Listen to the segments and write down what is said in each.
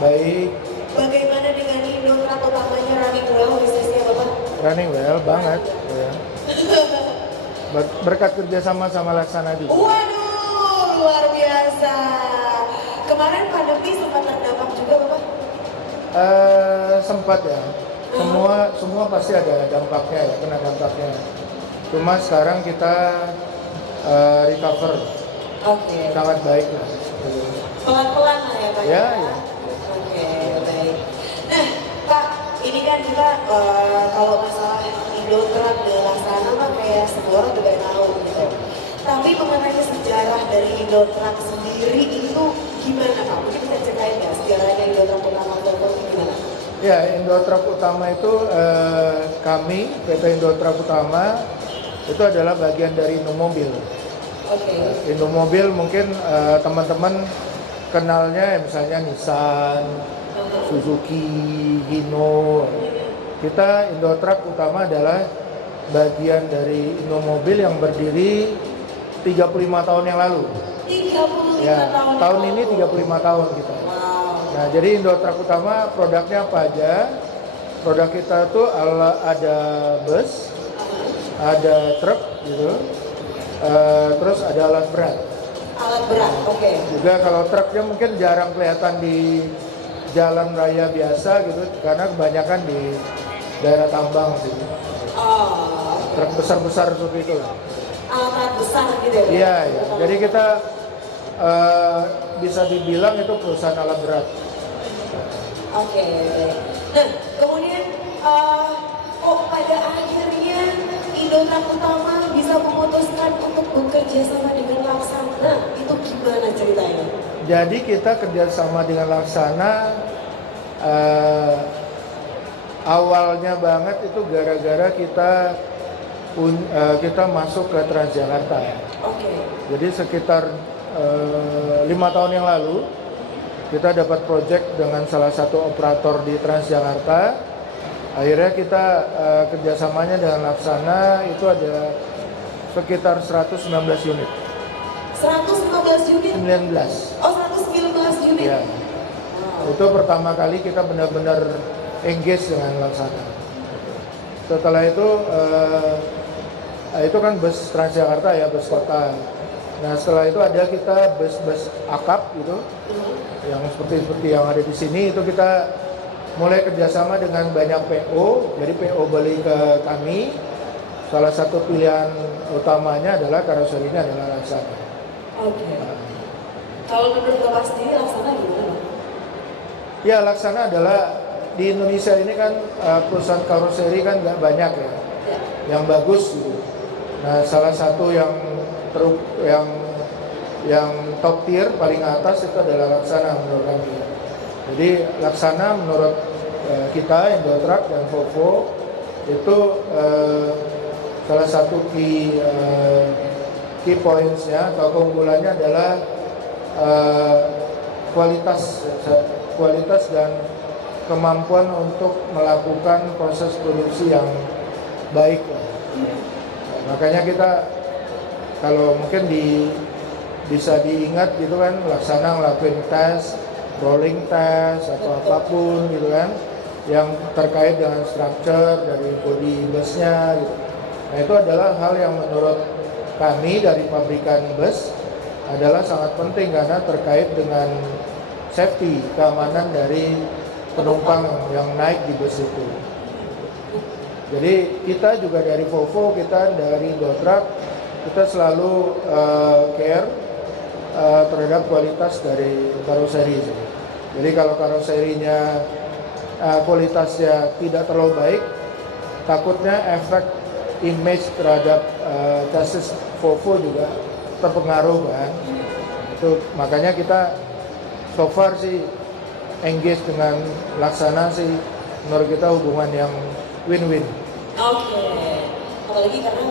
Baik. Bagaimana dengan Indotrak utamanya running well bisnisnya Bapak? Running well banget. Ya. Berkat kerjasama sama Laksana juga. Waduh, luar biasa. Kemarin pandemi sempat terdampak juga Bapak? Sempat ya. Semua pasti ada dampaknya ya, kena dampaknya. Cuma sekarang kita recover. Oke. Sangat baik lah. Pelan-pelan lah ya Pak? Ya, ya. Oke, baik. Nah, Pak, ini kan kita kalau masalah Indotrak dan Laksana mah kayak semua orang juga tahu gitu. Tapi mengenai sejarah dari Indotrak sendiri itu gimana Pak? Mungkin bisa ceritain ya sejarahnya Indotrak utama Volvo itu gimana? Ya, Indotrak Utama itu kami, PT Indotrak Utama itu adalah bagian dari Indomobil. Oke. Indomobil mungkin teman-teman kenalnya misalnya Nissan, Suzuki, Hino. Kita Indotrak Utama adalah bagian dari Indomobil yang berdiri 35 tahun yang lalu. 35 Ya, tahun. tahun ini 35 tahun kita. Wow. Nah, jadi Indotrak Utama produknya apa aja? Produk kita tuh ada bus, ada truk gitu, terus ada alat berat. Alat berat, oke. Juga kalau truknya mungkin jarang kelihatan di jalan raya biasa gitu, karena kebanyakan di daerah tambang sih. Oh, Truk besar-besar seperti itu lah. alat besar gitu ya? Iya, iya. Jadi kita bisa dibilang itu perusahaan alat berat. Oke. Nah, kemudian pada akhirnya Indotrak Utama bisa memutuskan untuk bekerja sama dengan Laksana. Itu gimana ceritanya? Jadi kita kerjasama dengan Laksana awalnya banget itu gara-gara kita masuk ke Transjakarta. Oke. Jadi sekitar 5 tahun yang lalu kita dapat proyek dengan salah satu operator di Transjakarta. Akhirnya kita kerjasamanya dengan Laksana itu ada sekitar 119 unit. 115 unit? 19. Oh, 119 unit? Ya. Wow. Itu pertama kali kita benar-benar engage dengan Laksana. Setelah itu kan bus Transjakarta ya, bus kota. Nah setelah itu ada kita bus-bus akap gitu, yang seperti yang ada di sini itu kita mulai kerjasama dengan banyak PO. Jadi PO beli ke kami. Salah satu pilihan utamanya adalah karoserinya adalah Laksana. Oke. Kalau menurut Bapak sendiri Laksana gimana? Ya Laksana adalah di Indonesia ini kan perusahaan karoseri kan nggak banyak ya, yang bagus gitu. Nah salah satu yang top tier paling atas itu adalah Laksana menurut kami. Jadi Laksana menurut kita Indotrak dan Volvo itu salah satu key points-nya atau keunggulannya adalah kualitas dan kemampuan untuk melakukan proses produksi yang baik. Makanya kita kalau mungkin bisa diingat gitu kan, Laksana ngelakuin tes, rolling test atau apapun gitu kan, yang terkait dengan structure dari body busnya gitu. Nah itu adalah hal yang menurut kami dari pabrikan bus adalah sangat penting karena terkait dengan safety, keamanan dari penumpang yang naik di bus itu. Jadi kita juga dari Volvo, kita dari Indotrak, kita selalu care terhadap kualitas dari karoseri. Jadi kalau karoserinya kualitasnya tidak terlalu baik, takutnya efek image terhadap chassis Volvo juga terpengaruh kan. Itu makanya kita so far sih engage dengan Laksana sih menurut kita hubungan yang win-win. Oke. Apalagi karena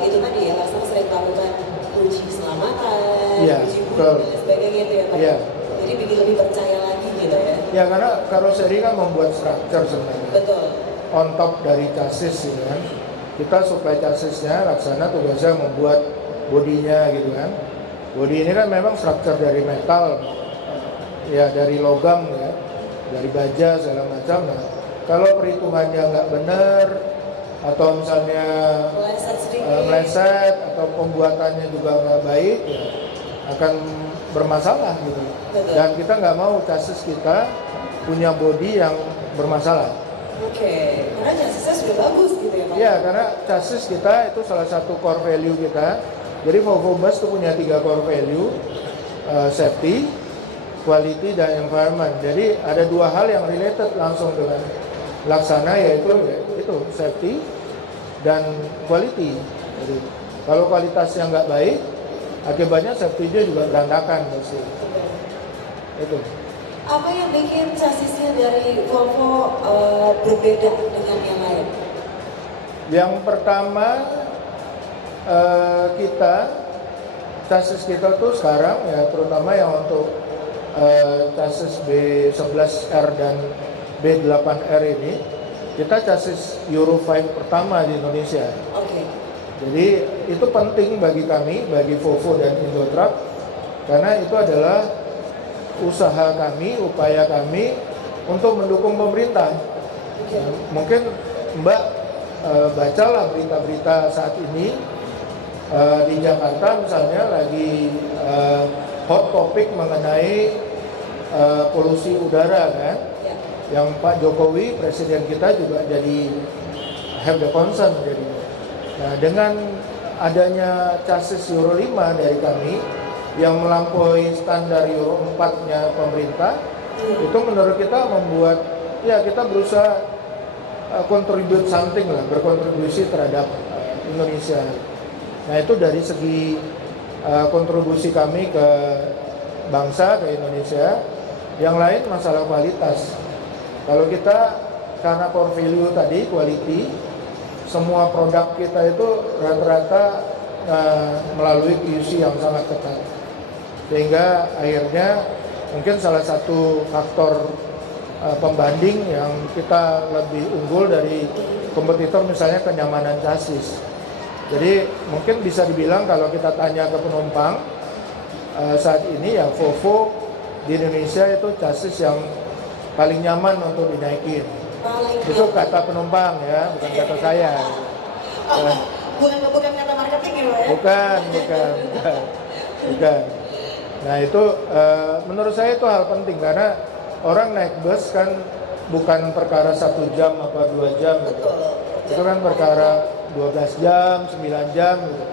itu tadi ya Laksana sering melakukan uji keselamatan, Iya, uji mutu betul. dan sebagainya itu ya Pak. Iya. Jadi bikin lebih percaya lagi gitu ya. Ya karena karoseri kan membuat structure sebenarnya Betul. on top dari chassis gitu kan. Kita supply chassisnya, Laksana tugasnya membuat bodinya gitu kan. Bodi ini kan memang struktur dari metal, ya dari logam ya. dari baja segala macam. Nah, kalau perhitungannya nggak benar atau misalnya Meleset sedikit. meleset atau pembuatannya juga nggak baik, ya akan bermasalah gitu. Betul. Dan kita nggak mau chassis kita punya bodi yang bermasalah. Oke, karena chassisnya sudah bagus gitu ya Pak? Ya, karena chassis kita itu salah satu core value kita. Jadi Volvo Bus itu punya 3 core value, safety, quality, dan environment. Jadi ada 2 hal yang related langsung dengan Laksana, yaitu safety dan quality. Jadi kalau kualitasnya nggak baik, akibatnya safety-nya juga berantakan pasti. Itu. Apa yang bikin chassisnya dari Volvo berbeda dengan yang lain? Yang pertama, chassis kita tuh sekarang ya, terutama yang untuk chassis B11R dan B8R ini, kita chassis Euro 5 pertama di Indonesia. Oke. Jadi itu penting bagi kami, bagi Volvo dan Indotruck, karena itu adalah usaha kami, upaya kami untuk mendukung pemerintah. Mungkin Mbak bacalah berita-berita saat ini di Jakarta misalnya lagi hot topic mengenai polusi udara kan, yang Pak Jokowi presiden kita juga jadi have the concern. Jadi, nah, dengan adanya chassis Euro 5 dari kami yang melampaui standar Euro 4-nya pemerintah, itu menurut kita membuat ya kita berusaha contribute something lah, berkontribusi terhadap Indonesia. Nah, itu dari segi kontribusi kami ke bangsa, ke Indonesia. Yang lain masalah kualitas. Kalau kita karena core value tadi, quality, semua produk kita itu rata-rata melalui QC yang sangat ketat. Sehingga akhirnya mungkin salah satu faktor pembanding yang kita lebih unggul dari kompetitor misalnya kenyamanan chassis. Jadi mungkin bisa dibilang kalau kita tanya ke penumpang saat ini ya Volvo di Indonesia itu chassis yang paling nyaman untuk dinaikin. Itu kata penumpang ya, bukan kata saya. Bukan kata marketing ya Pak ya? Bukan. Nah itu menurut saya itu hal penting karena orang naik bus kan bukan perkara 1 jam apa 2 jam gitu. Itu kan perkara 12 jam, 9 jam gitu.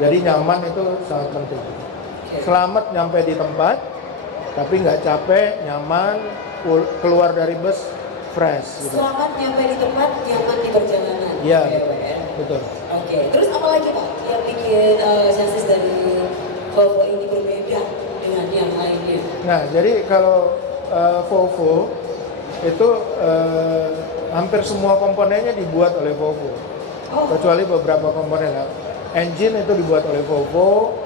Jadi nyaman itu sangat penting. Selamat nyampe di tempat, tapi nggak capek, nyaman, keluar dari bus fresh gitu. Selamat nyampe di tempat, nyaman di perjalanan. Iya, Okay, betul. Oke, terus apa lagi Pak yang bikin chassis dari Volvo ini berbeda dengan yang lainnya? Nah, jadi kalau Volvo itu hampir semua komponennya dibuat oleh Volvo, kecuali beberapa komponen. Engine itu dibuat oleh Volvo,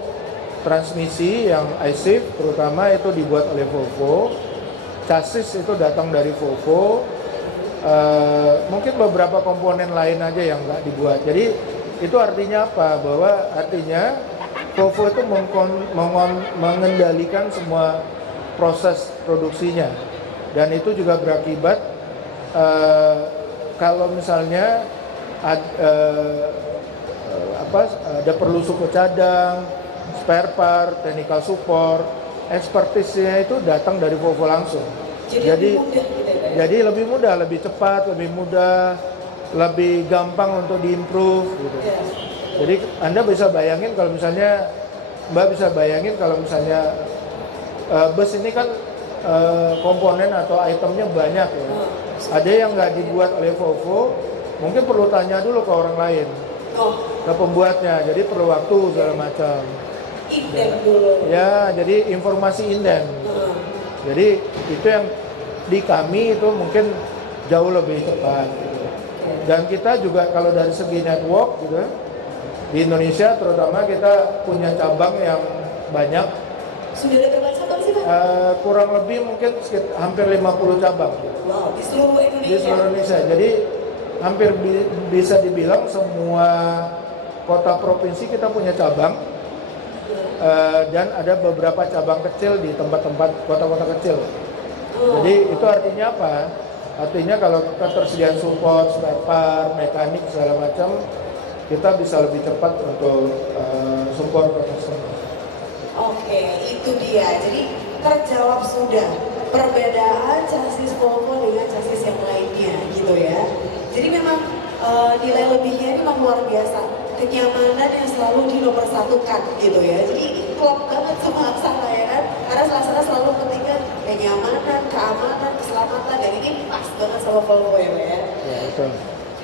transmisi yang iShift terutama itu dibuat oleh Volvo, chassis itu datang dari Volvo, mungkin beberapa komponen lain aja yang nggak dibuat. Jadi itu artinya apa? Bahwa artinya Volvo itu mengendalikan semua proses produksinya, dan itu juga berakibat kalau misalnya ada perlu suku cadang, spare part, technical support, expertise-nya itu datang dari Volvo langsung. Jadi lebih mudah, lebih cepat, lebih mudah, lebih gampang untuk diimprove gitu. Jadi Anda bisa bayangin kalau misalnya Mbak bisa bayangin kalau misalnya bus ini kan komponen atau itemnya banyak ya. Ada yang nggak dibuat oleh Volvo, mungkin perlu tanya dulu ke orang lain, ke pembuatnya. Jadi perlu waktu segala macam. Inden dulu. Ya, jadi informasi inden. Jadi itu yang di kami itu mungkin jauh lebih cepat. Gitu. Dan kita juga kalau dari segi network gitu, di Indonesia terutama kita punya cabang yang banyak. Sudah ada berapa cabang sih Pak? Kurang lebih mungkin hampir 50 cabang. Wow, di seluruh Indonesia. Di seluruh Indonesia. Jadi hampir bisa dibilang semua kota provinsi kita punya cabang. Dan ada beberapa cabang kecil di tempat-tempat kota-kota kecil. Jadi itu artinya apa? Artinya kalau ketersediaan support, spare part, mekanik segala macam, kita bisa lebih cepat untuk support ke customer. Oke, itu dia. Jadi terjawab sudah perbedaan chassis Volvo dengan chassis yang lainnya, gitu ya. Jadi memang nilai lebihnya ini memang luar biasa. Kenyamanan yang selalu dinomorsatukan, gitu ya. Jadi ini klop banget sama saya ya kan. Karena salah selalu pentingkan kenyamanan, keamanan, keselamatan, dan ini pas banget sama Volvo ya, Pak ya. Ya, betul.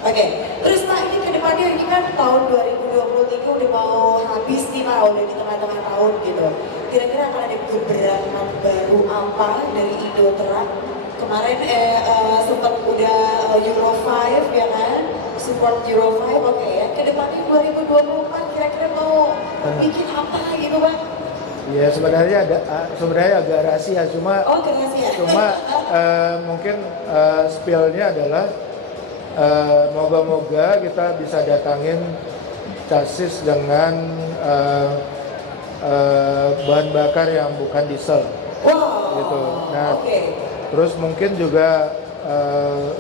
Oke, terus Pak ini ke depannya ini kan tahun 2023 udah mau habis nih Pak, udah di tengah-tengah tahun gitu. Kira-kira akan ada gebrakan baru apa dari Indo Truck? Kemarin sempat udah Euro 5 ya kan, support Euro 5 oke ya. Ke depannya 2024 kira-kira mau bikin apa gitu Pak? Ya sebenarnya agak rahasia, cuma Rahasia. mungkin spillnya adalah moga-moga kita bisa datangin chassis dengan bahan bakar yang bukan diesel. Wow. Gitu. Nah, Okay. terus mungkin juga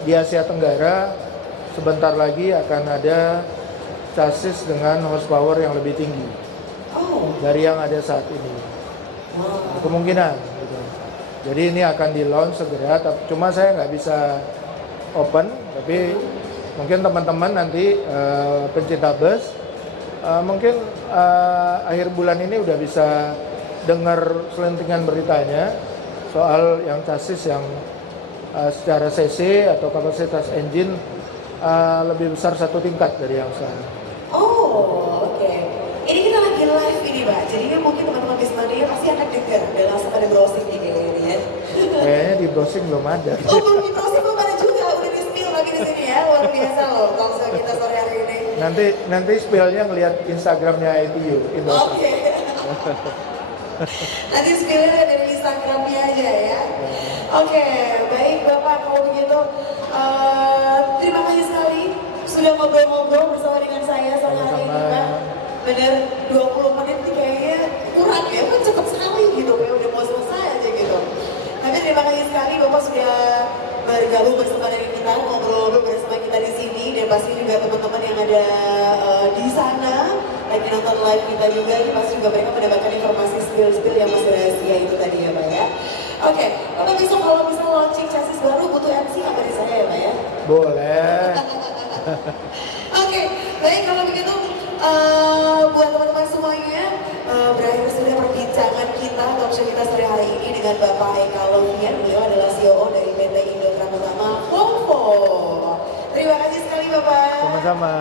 di Asia Tenggara sebentar lagi akan ada chassis dengan horsepower yang lebih tinggi dari yang ada saat ini. Kemungkinan. Gitu. Jadi ini akan di launch segera. Cuma saya nggak bisa open, tapi mungkin teman-teman nanti pencinta bus mungkin akhir bulan ini udah bisa dengar selentingan beritanya soal yang chassis yang secara cc atau kapasitas engine lebih besar satu tingkat dari yang sekarang. Oke. Ini kita lagi live ini, Pak. Jadi kan mungkin teman-teman Bismania pasti akan dengar dan langsung pada browsing nih kayaknya ya. Kayaknya di browsing belum ada. Belum di browsing belum ada juga, udah di spill lagi di sini ya. Luar biasa loh kalau kita sore hari ini. Nanti spillnya ngelihat Instagramnya ITU. Oke. Nanti spillnya dari Instagramnya aja ya. Oke, baik Bapak kalau begitu terima kasih sekali sudah ngobrol-ngobrol bersama dengan saya sore hari ini Pak. Bener 20 menit nih kayaknya kurang ya, kan cepet sekali gitu, kayak udah mau selesai aja gitu. Tapi terima kasih sekali Bapak sudah bergabung bersama dengan kita, ngobrol-ngobrol bersama kita di sini, dan pasti juga teman-teman yang ada di sana lagi nonton live kita juga, pasti juga mereka mendapatkan informasi skill-skill yang masih rahasia itu tadi ya Pak ya. Oke, Bapak besok kalau bisa launching chassis baru butuh MC kabarin saya ya Pak ya? Boleh. Oke, baik kalau begitu buat teman-teman semuanya berakhir sudah perbincangan kita talkshow kita sore hari ini dengan Bapak Eka Lovian. Beliau adalah CEO dari PT Indo Truck Utama Volvo. Terima kasih sekali Bapak. Sama-sama.